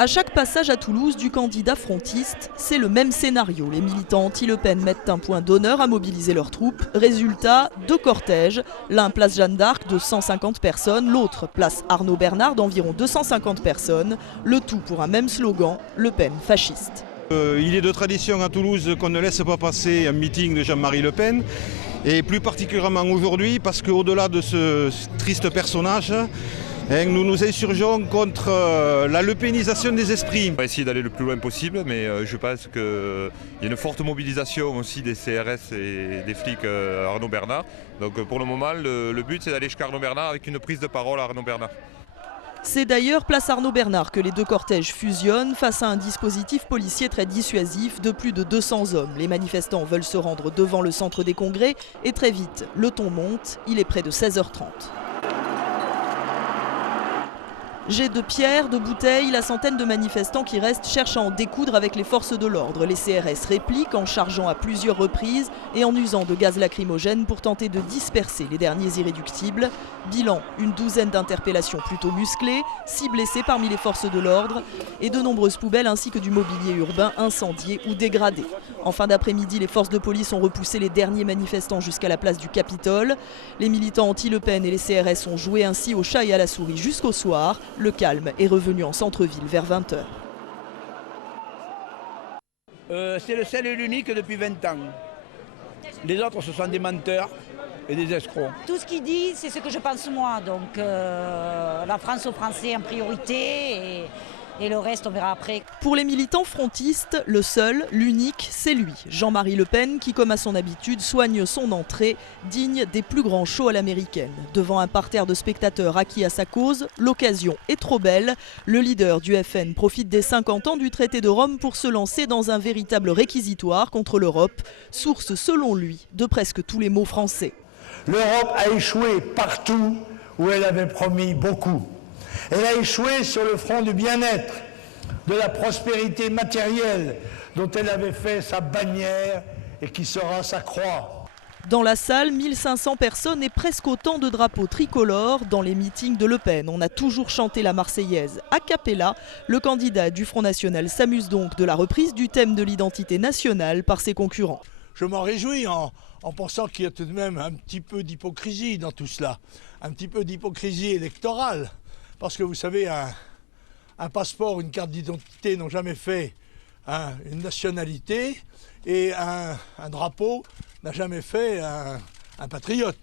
À chaque passage à Toulouse du candidat frontiste, c'est le même scénario. Les militants anti-Le Pen mettent un point d'honneur à mobiliser leurs troupes. Résultat, deux cortèges. L'un place Jeanne d'Arc de 150 personnes, l'autre place Arnaud Bernard d'environ 250 personnes. Le tout pour un même slogan, Le Pen fasciste. Il est de tradition à Toulouse qu'on ne laisse pas passer un meeting de Jean-Marie Le Pen. Et plus particulièrement aujourd'hui, parce qu'au-delà de ce triste personnage, nous nous insurgeons contre la lepénisation des esprits. On va essayer d'aller le plus loin possible, mais je pense qu'il y a une forte mobilisation aussi des CRS et des flics à Arnaud Bernard. Donc pour le moment, le but c'est d'aller jusqu'à Arnaud Bernard avec une prise de parole à Arnaud Bernard. C'est d'ailleurs place Arnaud Bernard que les deux cortèges fusionnent face à un dispositif policier très dissuasif de plus de 200 hommes. Les manifestants veulent se rendre devant le centre des congrès et très vite, le ton monte, il est près de 16h30. Jets de pierres, de bouteilles, la centaine de manifestants qui restent cherchent à en découdre avec les forces de l'ordre. Les CRS répliquent en chargeant à plusieurs reprises et en usant de gaz lacrymogène pour tenter de disperser les derniers irréductibles. Bilan, une douzaine d'interpellations plutôt musclées, 6 blessés parmi les forces de l'ordre et de nombreuses poubelles ainsi que du mobilier urbain incendié ou dégradé. En fin d'après-midi, les forces de police ont repoussé les derniers manifestants jusqu'à la place du Capitole. Les militants anti-Le Pen et les CRS ont joué ainsi au chat et à la souris jusqu'au soir. Le calme est revenu en centre-ville vers 20h. C'est le seul et l'unique depuis 20 ans. Les autres, ce sont des menteurs et des escrocs. Tout ce qu'il dit, c'est ce que je pense moi. Donc la France aux Français en priorité et le reste, on verra après. Pour les militants frontistes, le seul, l'unique, c'est lui, Jean-Marie Le Pen, qui, comme à son habitude, soigne son entrée, digne des plus grands shows à l'américaine. Devant un parterre de spectateurs acquis à sa cause, l'occasion est trop belle. Le leader du FN profite des 50 ans du traité de Rome pour se lancer dans un véritable réquisitoire contre l'Europe, source, selon lui, de presque tous les mots français. L'Europe a échoué partout où elle avait promis beaucoup. Elle a échoué sur le front du bien-être, de la prospérité matérielle dont elle avait fait sa bannière et qui sera sa croix. Dans la salle, 1500 personnes et presque autant de drapeaux tricolores. Dans les meetings de Le Pen, on a toujours chanté la Marseillaise a cappella. Le candidat du Front National s'amuse donc de la reprise du thème de l'identité nationale par ses concurrents. Je m'en réjouis en pensant qu'il y a tout de même un petit peu d'hypocrisie dans tout cela, un petit peu d'hypocrisie électorale. Parce que vous savez, un passeport, une carte d'identité n'ont jamais fait une nationalité et un drapeau n'a jamais fait un patriote.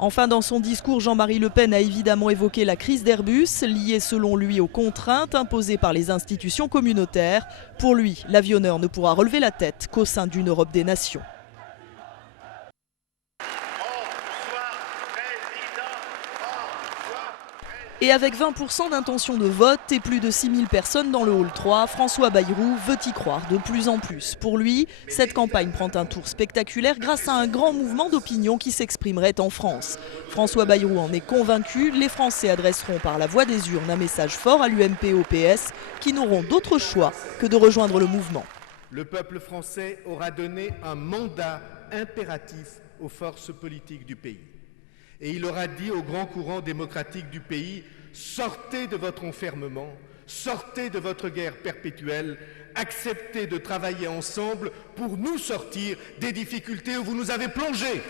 Enfin, dans son discours, Jean-Marie Le Pen a évidemment évoqué la crise d'Airbus, liée selon lui aux contraintes imposées par les institutions communautaires. Pour lui, l'avionneur ne pourra relever la tête qu'au sein d'une Europe des nations. Et avec 20% d'intention de vote et plus de 6000 personnes dans le hall 3, François Bayrou veut y croire de plus en plus. Pour lui, cette campagne prend un tour spectaculaire grâce à un grand mouvement d'opinion qui s'exprimerait en France. François Bayrou en est convaincu, les Français adresseront par la voie des urnes un message fort à l'UMP et au PS qui n'auront d'autre choix que de rejoindre le mouvement. Le peuple français aura donné un mandat impératif aux forces politiques du pays. Et il aura dit au grand courant démocratique du pays, sortez de votre enfermement, sortez de votre guerre perpétuelle, acceptez de travailler ensemble pour nous sortir des difficultés où vous nous avez plongés.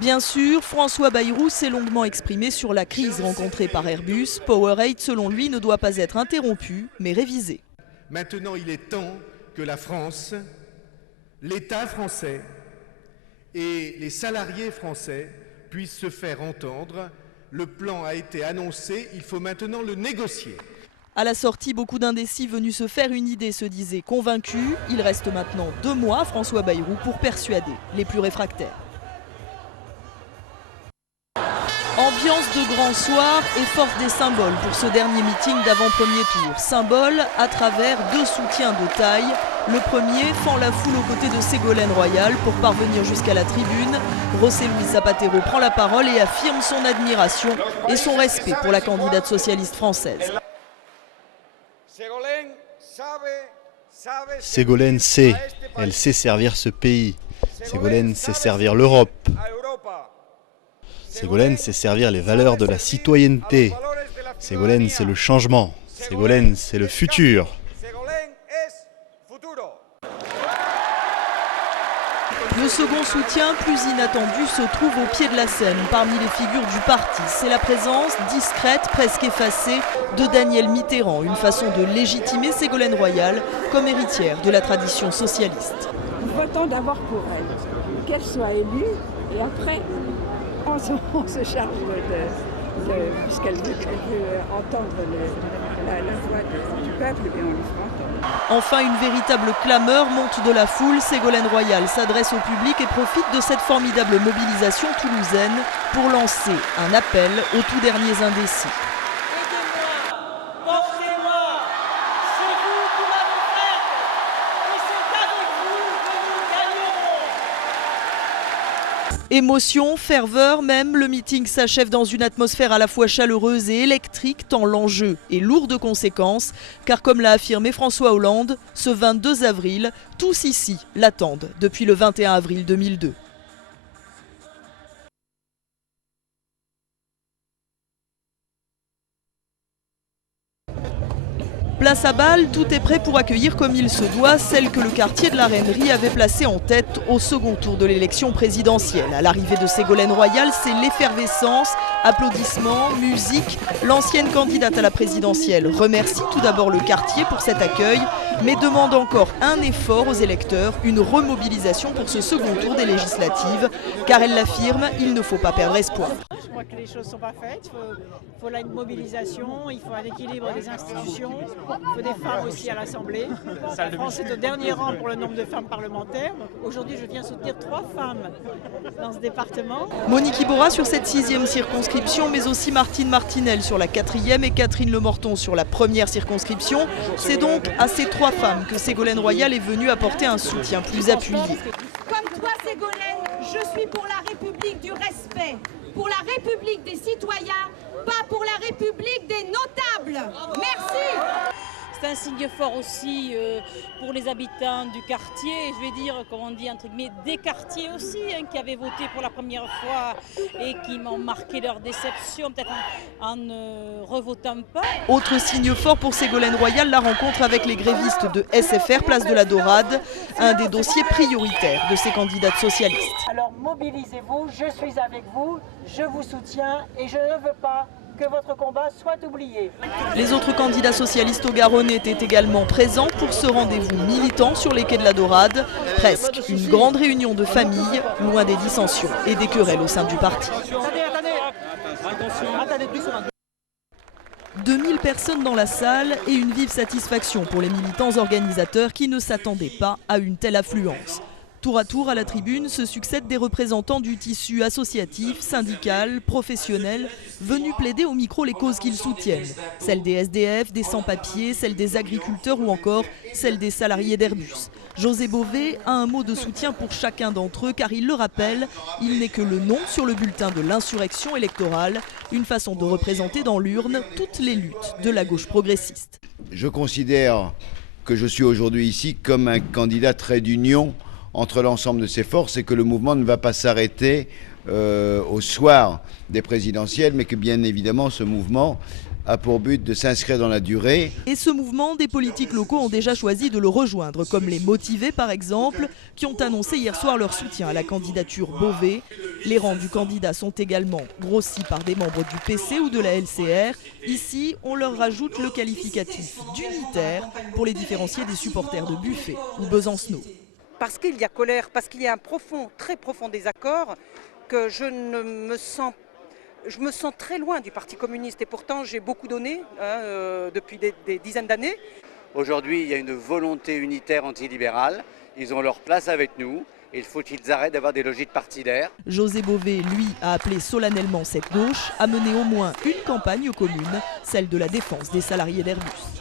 Bien sûr, François Bayrou s'est longuement exprimé sur la crise rencontrée par Airbus. Powerade, selon lui, ne doit pas être interrompue, mais révisée. Maintenant, il est temps que la France, l'État français et les salariés français puissent se faire entendre. Le plan a été annoncé, il faut maintenant le négocier. À la sortie, beaucoup d'indécis venus se faire une idée se disaient convaincus. Il reste maintenant 2 mois à François Bayrou pour persuader les plus réfractaires. Ambiance de grand soir et force des symboles pour ce dernier meeting d'avant-premier tour. Symbole à travers 2 soutiens de taille. Le premier fend la foule aux côtés de Ségolène Royal pour parvenir jusqu'à la tribune. José Luis Zapatero prend la parole et affirme son admiration et son respect pour la candidate socialiste française. Ségolène sait, elle sait servir ce pays. Ségolène sait servir l'Europe. Ségolène sait servir les valeurs de la citoyenneté. Ségolène, c'est le changement. Ségolène, c'est le futur. Le second soutien, plus inattendu, se trouve au pied de la scène, parmi les figures du parti. C'est la présence discrète, presque effacée, de Danielle Mitterrand, une façon de légitimer Ségolène Royal comme héritière de la tradition socialiste. Nous votons d'abord pour elle, qu'elle soit élue, et après, on se charge puisqu'elle veut entendre la voix du peuple, et on lui fera entendre. Enfin, une véritable clameur monte de la foule. Ségolène Royal s'adresse au public et profite de cette formidable mobilisation toulousaine pour lancer un appel aux tout derniers indécis. Aidez-moi, portez-moi, c'est vous qui m'avez fait, et c'est avec vous que nous gagnerons. Émotion, ferveur même, le meeting s'achève dans une atmosphère à la fois chaleureuse et électrique, tant l'enjeu est lourd de conséquences, car comme l'a affirmé François Hollande, ce 22 avril, tous ici l'attendent depuis le 21 avril 2002. Place à Bâle, tout est prêt pour accueillir comme il se doit celle que le quartier de la Reinerie avait placée en tête au second tour de l'élection présidentielle. À l'arrivée de Ségolène Royal, c'est l'effervescence, applaudissements, musique. L'ancienne candidate à la présidentielle remercie tout d'abord le quartier pour cet accueil, mais demande encore un effort aux électeurs, une remobilisation pour ce second tour des législatives, car elle l'affirme, il ne faut pas perdre espoir. Je crois que les choses ne sont pas faites, il faut là une mobilisation, il faut un équilibre des institutions, il faut des femmes aussi à l'Assemblée. La France est au dernier rang pour le nombre de femmes parlementaires. Aujourd'hui, je viens soutenir 3 femmes dans ce département. Monique Iborra sur cette 6e circonscription, mais aussi Martine Martinel sur la 4e et Catherine Lemorton sur la 1re circonscription. C'est donc à ces 3 femmes que Ségolène Royal est venue apporter un soutien plus appuyé. Comme toi, Ségolène, je suis pour la République du respect, pour la République des citoyens, pas pour la République des notables. Merci. C'est un signe fort aussi pour les habitants du quartier, je vais dire, comment on dit, mais des quartiers aussi, qui avaient voté pour la première fois et qui m'ont marqué leur déception, peut-être en ne revotant pas. Autre signe fort pour Ségolène Royal, la rencontre avec les grévistes de SFR, place de la Dorade, un des dossiers prioritaires de ces candidates socialistes. Alors mobilisez-vous, je suis avec vous, je vous soutiens et je ne veux pas que votre combat soit oublié. Les autres candidats socialistes au Garonne étaient également présents pour ce rendez-vous militant sur les quais de la Dorade. Presque une grande réunion de familles, loin des dissensions et des querelles au sein du parti. 2000 personnes dans la salle et une vive satisfaction pour les militants organisateurs qui ne s'attendaient pas à une telle affluence. Tour à tour à la tribune se succèdent des représentants du tissu associatif, syndical, professionnel, venus plaider au micro les causes qu'ils soutiennent. Celles des SDF, des sans-papiers, celles des agriculteurs ou encore celles des salariés d'Airbus. José Bové a un mot de soutien pour chacun d'entre eux car il le rappelle, il n'est que le nom sur le bulletin de l'insurrection électorale, une façon de représenter dans l'urne toutes les luttes de la gauche progressiste. Je considère que je suis aujourd'hui ici comme un candidat trait d'union entre l'ensemble de ces forces et que le mouvement ne va pas s'arrêter au soir des présidentielles, mais que bien évidemment ce mouvement a pour but de s'inscrire dans la durée. Et ce mouvement, des politiques locaux ont déjà choisi de le rejoindre, comme les Motivés par exemple, qui ont annoncé hier soir leur soutien à la candidature Bové. Les rangs du candidat sont également grossis par des membres du PC ou de la LCR. Ici, on leur rajoute le qualificatif d'unitaire pour les différencier des supporters de Buffet ou Besancenot. Parce qu'il y a colère, parce qu'il y a un profond, très profond désaccord, que je me sens très loin du Parti communiste. Et pourtant, j'ai beaucoup donné depuis des dizaines d'années. Aujourd'hui, il y a une volonté unitaire antilibérale. Ils ont leur place avec nous. Il faut qu'ils arrêtent d'avoir des logiques partidaires. José Bové, lui, a appelé solennellement cette gauche à mener au moins une campagne commune, celle de la défense des salariés d'Airbus.